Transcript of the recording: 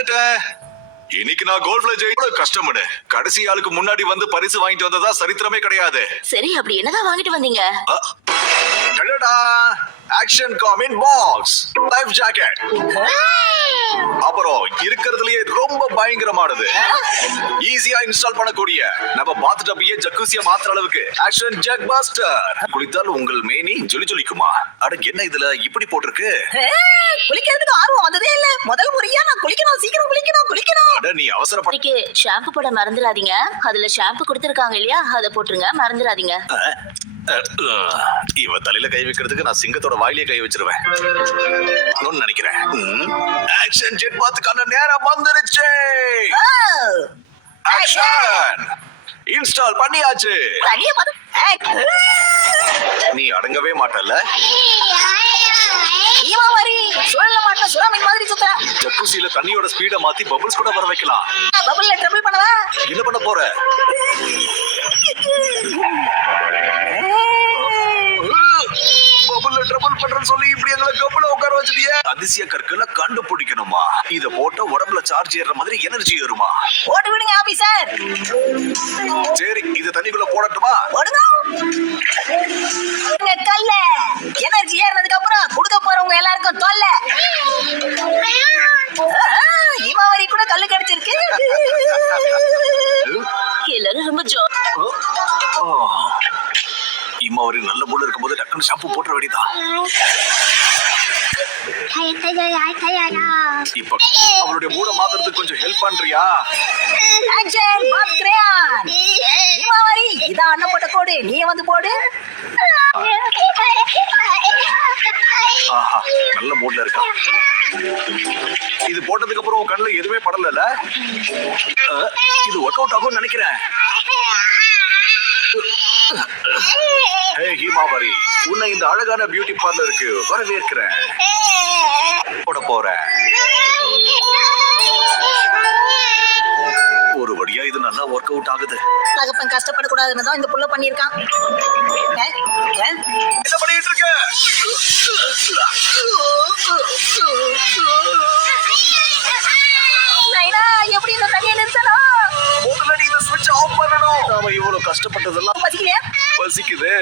வந்துட்டேன். இன்னைக்கு நான் கோல்ஃப்ல ஜெயிக்க கஷ்டப்படு. கடைசி ஆளுக்கு முன்னாடி வந்து பரிசு வாங்கிட்டு வந்ததா சரித்திரமே கிடையாது. சரி, அப்படி என்னதான் வாங்கிட்டு வந்தீங்க? ஆக்ஷன் காமின் பாக்ஸ், லைஃப் ஜாக்கெட், அப்புறம் இருக்கிறதுலயே ரொம்ப பயங்கரமானது, ஈஸியா இன்ஸ்டால் பண்ணக்கூடிய நம்ம பாத் டப்பியே ஜக்கூசியா மாத்துற அளவுக்கு ஆக்ஷன் ஜக் பாஸ்டர். குளித்தால் உங்கள் மேனி ஜொலி ஜொலிக்குமா? அட என்ன இதுல இப்படி போட்டிருக்கு? குளிக்கிறதுக்கு ஆர்வம் வந்ததே இல்ல. முதல் முறையா நான் குளிக்கணும், சீக்கிரம் குளிக்கணும். அட நீ அவசரப்பட்டு ஷாம்பு போட மறந்துடாதீங்க. அதுல ஷாம்பு கொடுத்திருக்காங்க இல்லையா, அதை போட்டுருங்க, மறந்துடாதீங்க. இவ தலையில கை வைக்கிறதுக்கு நான் சிங்கத்தோட வாயிலே கை வச்சிருவேன் நினைக்கிறேன். ஆக்ஷன் ஜெட் பாத்துக்கான நேரம் வந்துருச்சு. ஆக்ஷன் இன்ஸ்டால் பண்ணியாச்சு. நீ அடங்கவே மாட்டல்ல. ஜக்கூசில தண்ணியோட ஸ்பீட மாத்தி பபிள்ஸ் கூட வர வைக்கலாம். என்ன பண்ண போற? பபுல்ல ட்ரபிள் பண்றேன்னு சொல்லி இப்படி எங்களை கபுல உட்கார வச்சிட்டியே. அதிசய கற்களை கண்டுபிடிக்கணுமா? இத போட்ட உடம்புல சார்ஜ் ஏற மாதிரி எனர்ஜி ஏறுமா? போட்டு விடுங்க ஆபீசர். சரி, இது தண்ணிக்குள்ள போடட்டுமா? போடுங்க. கல்ல எனர்ஜி ஏறனதுக்கு அப்புறம் கொடுக்க போறவங்க எல்லாருக்கும் தொல்ல. இமாவரி கூட கல்லு கிடைச்சிருக்கு. எல்லாரும் ரொம்ப இம்மாவரி நல்ல மூல இருக்கும்போது டக்குன்னு ஷாம்பு போட்டுற வேண்டியதான். இப்ப அவளுடைய மூட மாத்துறதுக்கு கொஞ்சம் ஹெல்ப் பண்றியா? ஆக்ஷன் பாத் கிரேயான். இமாவரி இதான் அண்ணன் போட்ட கோடு, நீ வந்து போடு. ஆஹா, நல்ல மூட்ல இருக்கா. இது போட்டதுக்கு அப்புறம் கண்ணுல எதுவுமே படல. இது ஒர்க் அவுட் ஆகும்னு நினைக்கிறேன். ஹே ஹீமாவரி, உன்னை இந்த அழகான பியூட்டி பார்லருக்கு வரவேற்கிறேன். போட போறேன். ஒரு வழியா இது நல்லா ஒர்க் அவுட் ஆகுது. தகப்பன் கஷ்டப்படக்கூடாதுன்னு தான் இந்த புள்ள பண்ணிருக்கான். என்ன பண்ணிட்டு இருக்க? நைனா, எப்படி இந்த தண்ணியை நிறுத்தணும்? முதல்ல நீ இந்த ஸ்விட்ச் ஆஃப் பண்ணணும். நாம இவ்வளவு கஷ்டப்பட்டதெல்லாம் பசிக்கலையா? பசிக்குது.